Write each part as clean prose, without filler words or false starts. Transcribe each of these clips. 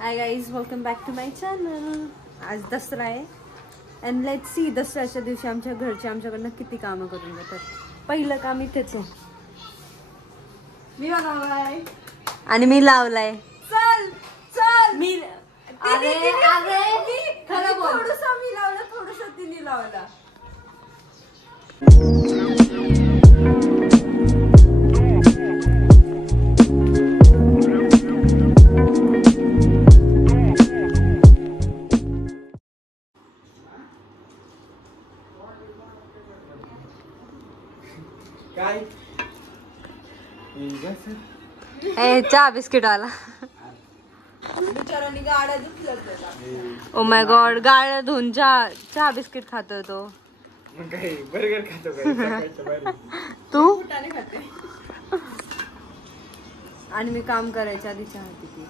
High guys, welcome back to my channel. आज दसरा आहे and let's see दसऱ्याच्या दिवशी आमच्या घरचे आमच्याकडनं किती कामं करून देतात. पहिलं काम इथेच आहे. मी बनवलाय आणि मी लावलाय. चल चल मी अरे खरं बोल. थोडंसं मी लावलं, थोडंसं तिने लावला. काय चहा बिस्किट वाला. बिचारांनी गाड्या धुतल्या. ओ माय गॉड, गाड्या धुवून चहा बिस्किट खातो तो. बर्गर खातो तू खाते. आणि मी काम करायच्या आधी चहा पिते.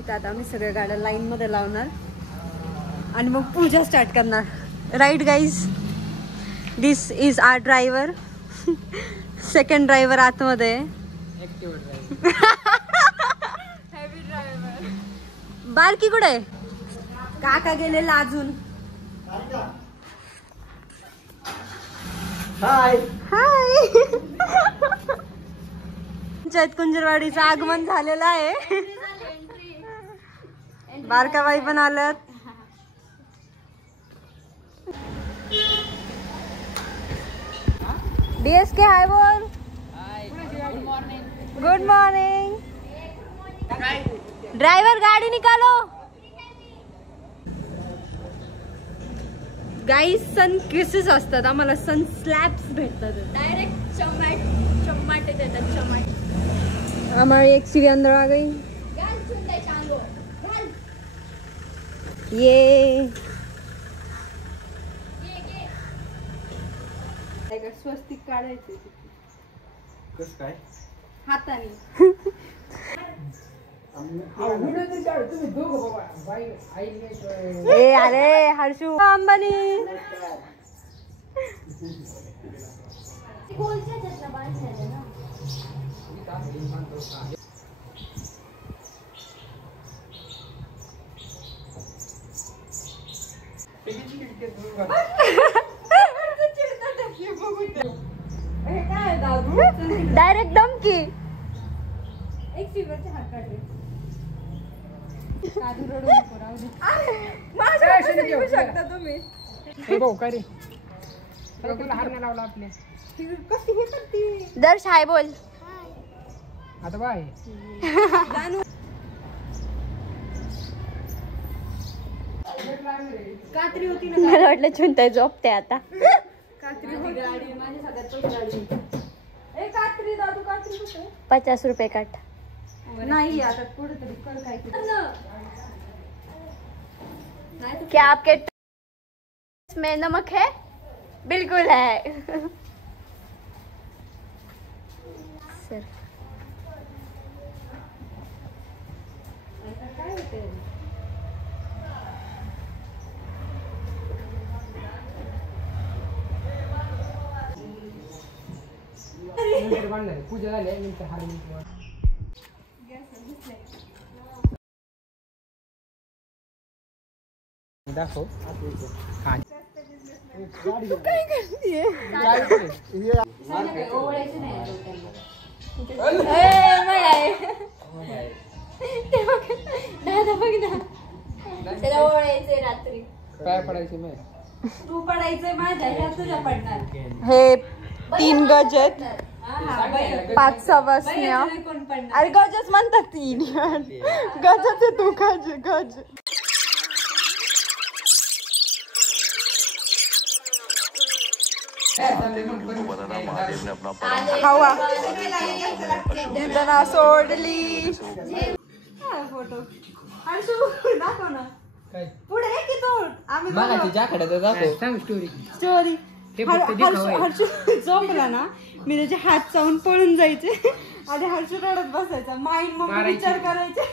इथं आता आम्ही सगळ्या गाड्या लाईन मध्ये लावणार आणि मग पूजा स्टार्ट करणार. Right guys, this is our driver. Second driver आतमध्ये. Heavy driver. बारकी कुठे? काका गेले लाजून. हाय हाय. पंचायत कुंजरवाडीचं आगमन झालेलं आहे. बारकाबाई पण आल्यात. DSK हाय बोल. Good morning. ड्रायव्हर गाडी निकालो. गाईस, सन किसेस असतात. आम्हाला सन स्लॅब्स भेटतात. डायरेक्ट चमाटे देतात. चमाटे. हमारी एक सीढ़ी अंदर आ गई. ये स्वस्तिक काढायचे. कस काय हाताने. ए अरे हर्षू अंबानी. डायरेक्ट धमकी. एक फिवरचे हात काढले. शकता तुम्ही. दर्श हाय बोल. आता बाय. कात्री होती ना. मला वाटलं चुनताय झोपते आता. कात्री होती. गाडी माझी सगळ्यात पहिली गाडी. ए कात्री दादू, कात्री कुठे? 50 रुपये काट. नाही आता पुढे तरी कर काय. क्या आपके में नमक है? बिल्कुल है. सर काय होते? पूजा झाली. दाखव. काय करतीये? त्याला ओळायचंय रात्री. काय पडायचे मी? तू पडायचंय माझ्या, ह्या तुझ्या पडणार. हे 3 गज आहेत. 5 सवासण्या. अरे गजच म्हणतात 3. गजच आहे तू. गज गज. हवा धना सोडली. फोटो दाखव ना. पुढे की तो आम्ही स्टोरी. हर्षू झोपला ना, मी त्याचे हात चावून पळून जायचे आणि हर्षू रडत बसायचा. माईन मग विचार करायचे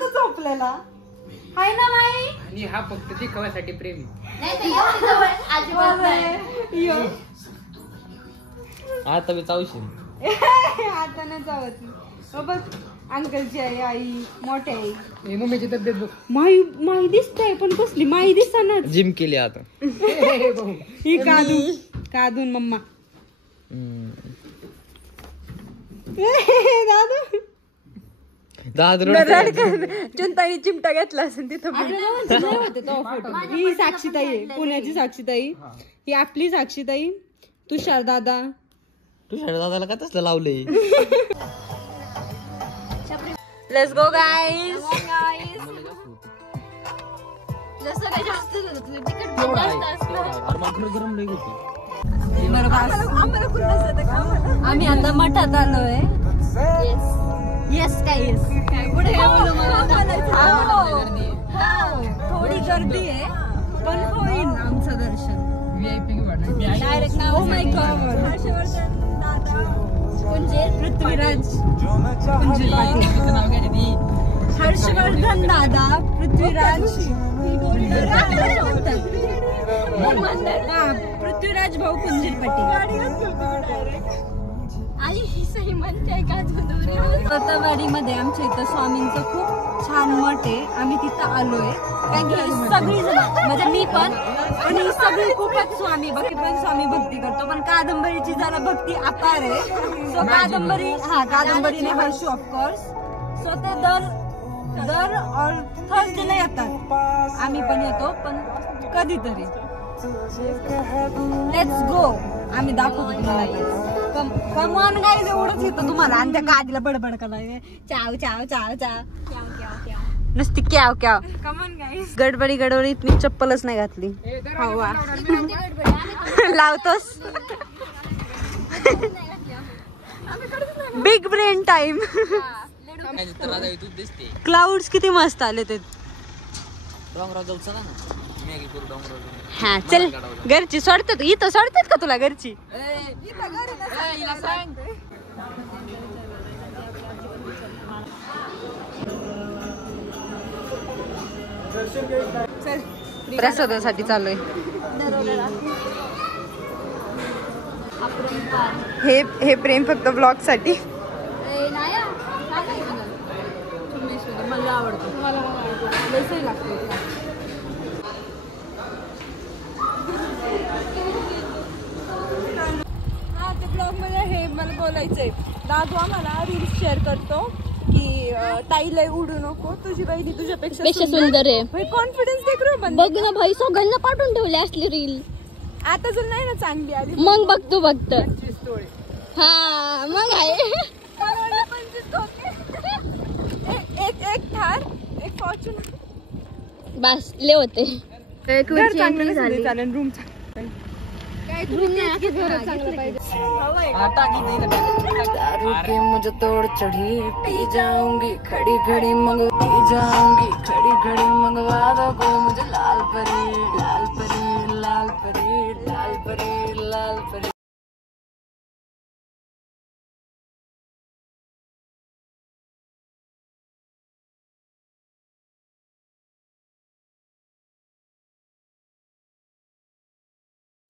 तो झोपलेला हाय ना माई. आणि हा फक्त दिखावासाठी प्रेमी. आता मी चावशील. आता आता नाही चावत बघ. अंकलची आई, आई मोठी आई. हे मम्मीची तब्येत बघ. माई दिसतंय पण कसली माई दिसताना. जिम केली आता. ही कादून मम्मा. चिंतानी चिमटा घेतला असेल तिथं. ही साक्षीताई आहे, पुण्याची साक्षीताई. ही आपली साक्षीताई. तुषार दादा. तुझ्या दादाला का तसलं लावलंय? Let's go guys. आम्ही आता मठात आलोय. येस काय येस पुढे थोडी गर्दी आहे पण होईल आमचं दर्शन. डायरेक्ट नाव. माय गॉड. हर्षवर्धन दादा पृथ्वीराज कुंजील पाटील. हर्षवर्धन दादा पृथ्वीराज पृथ्वीराज भाऊ कुंजील पाटील. रत्नागिरीमध्ये आमच्या इथं स्वामींचं खूप छान मठ आहे. आम्ही तिथं आलोय कारण की सगळी जण म्हणजे मी पण आणि सगळी खूपच स्वामी भक्ती करतो. पण कादंबरीची जरा भक्ती अपार आहे. सो कादंबरीने हर्षू ऑफकोर्स. सो ते दर थर्सडेला येतात. आम्ही पण येतो पण कधीतरी. Let's go. आम्ही दाखवतो तुम्हाला. कमॉन गाईज एवढंच येतं तुम्हाला. आणि त्या गाडीला बडबड करायला चाव चाव चाव चाव नुसती क्याव क्याव. Come on guys. गडबडीत मी चप्पलच नाही घातली. हवा लावतोस. Big brain time. क्लाउड्स किती मस्त आले ते. हा चल. घरची सोडतात इथं सोडतात का तुला घरची? प्रसादासाठी चालू आहे. हे प्रेम फक्त ब्लॉग साठी. मला आवडतो. ब्लॉग मध्ये हे मला बोलायचंय. दादू आम्हाला रील्स शेअर करतो की ताईला उडू नको, तुझी बहिणी तुझ्यापेक्षा सुंदर आहे. कॉन्फिडन्स देख बघ ना भाई, सगळ्यांना पाठवून ठेवले असली रील. आता जर नाही ना चांगली आली मग बघतो फक्त. हा मग आहे. एक थार एक फॉर्च्युनर बस ले होते. चालेल. रूम मुझे तोड़ चढ़ी पी जाऊंगी खड़ी खड़ी मंगवा दो कोई मुझे लाल परी लाल परी लाल परी लाल परी लाल परी.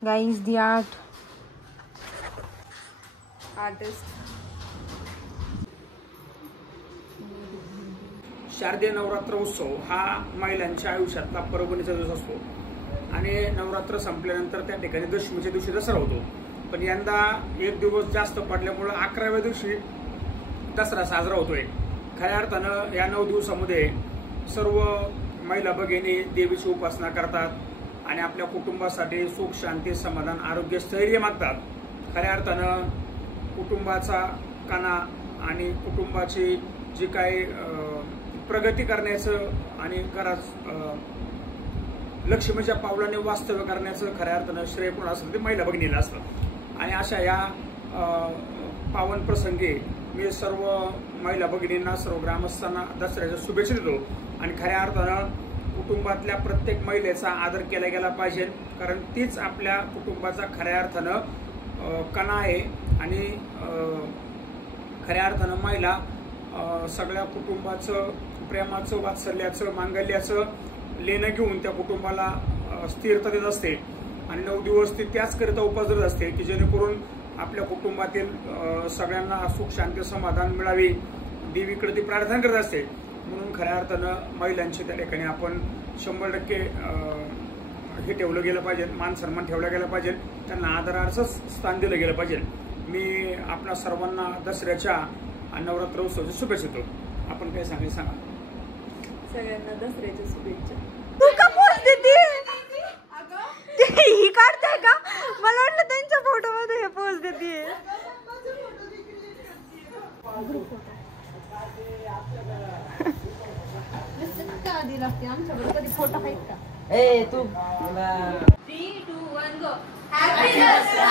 Guys, the artist. शारदीय नवरात्र उत्सव हा महिलांच्या आयुष्यातला पर्वणीचा दिवस असतो आणि नवरात्र संपल्यानंतर त्या ठिकाणी दशमीच्या दिवशी दसरा होतो. पण यंदा एक दिवस जास्त पडल्यामुळे 11व्या दिवशी दसरा साजरा होतोय. खऱ्या अर्थानं या 9 दिवसामध्ये सर्व महिला भगिनी देवीची उपासना करतात आणि आपल्या कुटुंबासाठी सुख शांती समाधान आरोग्य स्थैर्य मागतात. खऱ्या अर्थानं कुटुंबाचा कणा आणि कुटुंबाची जी काही प्रगती करण्याचं आणि घरात लक्ष्मीच्या पावलाने वास्तव्य करण्याचं खऱ्या अर्थानं श्रेय कोण असतं ते महिला भगिनीला असतं. आणि अशा या पावन प्रसंगी मी सर्व महिला भगिनींना सर्व ग्रामस्थांना दसऱ्याच्या शुभेच्छा देतो. आणि खऱ्या अर्थानं कुटुंबातल्या प्रत्येक महिलेचा आदर केला गेला पाहिजे, कारण तीच आपल्या कुटुंबाचा खऱ्या अर्थानं कणा आहे. आणि खऱ्या अर्थानं महिला सगळ्या कुटुंबाचं प्रेमाचं वात्सल्याचं मांगल्याचं लेणं घेऊन त्या कुटुंबाला स्थिरता देत असते. आणि 9 दिवस ती त्याचकरिता उपास धरत असते की जेणेकरून आपल्या कुटुंबातील सगळ्यांना सुख शांती समाधान मिळावे देवीकडे ती प्रार्थना करत असते. म्हणून खऱ्या अर्थानं महिलांची त्या ठिकाणी आपण 100% हे ठेवलं गेलं पाहिजे, मान सन्मान ठेवला गेला पाहिजे, त्यांना आदरार्थ स्थान दिलं गेलं पाहिजे. मी आपल्या सर्वांना दसऱ्याच्या नवरात्र उत्सवाच्या शुभेच्छा देतो. आपण काय सांगायचं सांगा. सगळ्यांना दसऱ्याच्या शुभेच्छा. तू का पोस्ट देते ही काढताय का? मला वाटलं त्यांच्या फोटो मध्ये हे पोस्ट देते. आधी लागते आमच्याकडे कधी फोटो आहेत का? ए तू 3, 2, 1 गो. हॅपी दसरा.